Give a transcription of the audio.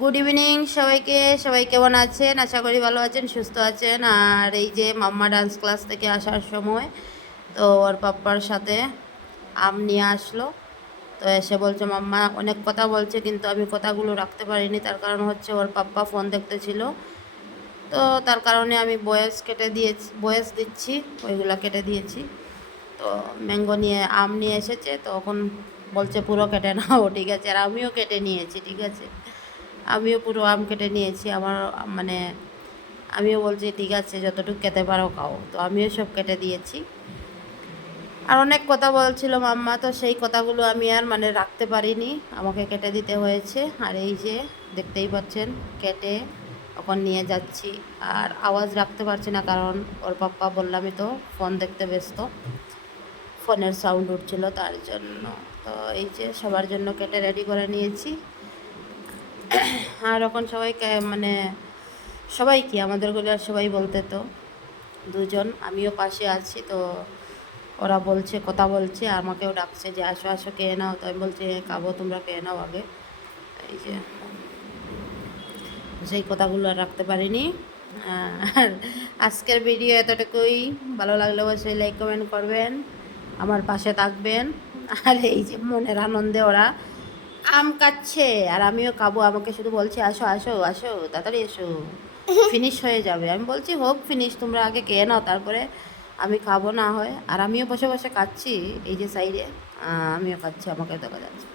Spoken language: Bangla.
গুড ইভিনিং সবাইকে। সবাই কেমন আছেন? আশা করি ভালো আছেন, সুস্থ আছেন। আর এই যে মাম্মা ডান্স ক্লাস থেকে আসার সময়, তো ওর পাপ্পার সাথে আম নিয়ে আসলো। তো এসে বলছে, মাম্মা, অনেক কথা বলছে, কিন্তু আমি কথাগুলো রাখতে পারিনি। তার কারণ হচ্ছে ওর পাপ্পা ফোন দেখতেছিল। তো তার কারণে আমি বয়স কেটে দিয়েছি, বয়স দিচ্ছি, ওইগুলো কেটে দিয়েছি। তো ম্যাঙ্গো নিয়ে, আম নিয়ে এসেছে, তো এখন বলছে, পুরো কেটে নাও। ঠিক আছে, আর আমিও কেটে নিয়েছি, ঠিক আছে। আমিও পুরো আম কেটে নিয়েছি, আমার মানে আমিও বলছি, ঠিক আছে, যতটুকু খেতে পারো খাও। তো আমিও সব কেটে দিয়েছি। আর অনেক কথা বলছিল মাম্মা, তো সেই কথাগুলো আমি আর মানে রাখতে পারিনি। আমাকে কেটে দিতে হয়েছে। আর এই যে দেখতেই পাচ্ছেন, কেটে এখন নিয়ে যাচ্ছি। আর আওয়াজ রাখতে পারছি না, কারণ ওর পাপ্পা, বললামই তো, ফোন দেখতে ব্যস্ত। ফোনের সাউন্ড উঠছিল তার জন্য। তো এই যে সবার জন্য কেটে রেডি করে নিয়েছি। আর এখন সবাইকে মানে সবাই কি আমাদের আর সবাই বলতে তো দুজন আমিও পাশে আছি তো ওরা বলছে কথা বলছে আর আমাকেও ডাকছে যে আসো আসো খেয়ে নাও তো আমি বলছি "হ্যাঁ, খাব তোমরা খেয়ে নাও আগে। এই যে সেই কথাগুলো আর রাখতে পারিনি। আর আজকের ভিডিও এতটুকুই। ভালো লাগলে অবশ্যই লাইক কমেন্ট করবেন আমার পাশে থাকবেন। আর এই যে মনের আনন্দে ওরা আম কাচ্ছে আর আমিও খাব আমাকে শুধু বলছে আসো আসো আসো তাড়াতাড়ি এসো। ফিনিশ হয়ে যাবে। আমি বলছি হোক ফিনিশ তোমরা আগে খেয়ে নাও তারপরে আমি খাব না হয়। আর আমিও বসে বসে খাচ্ছি এই যে সাইডে আমিও খাচ্ছি আমাকে দেখা যাচ্ছে।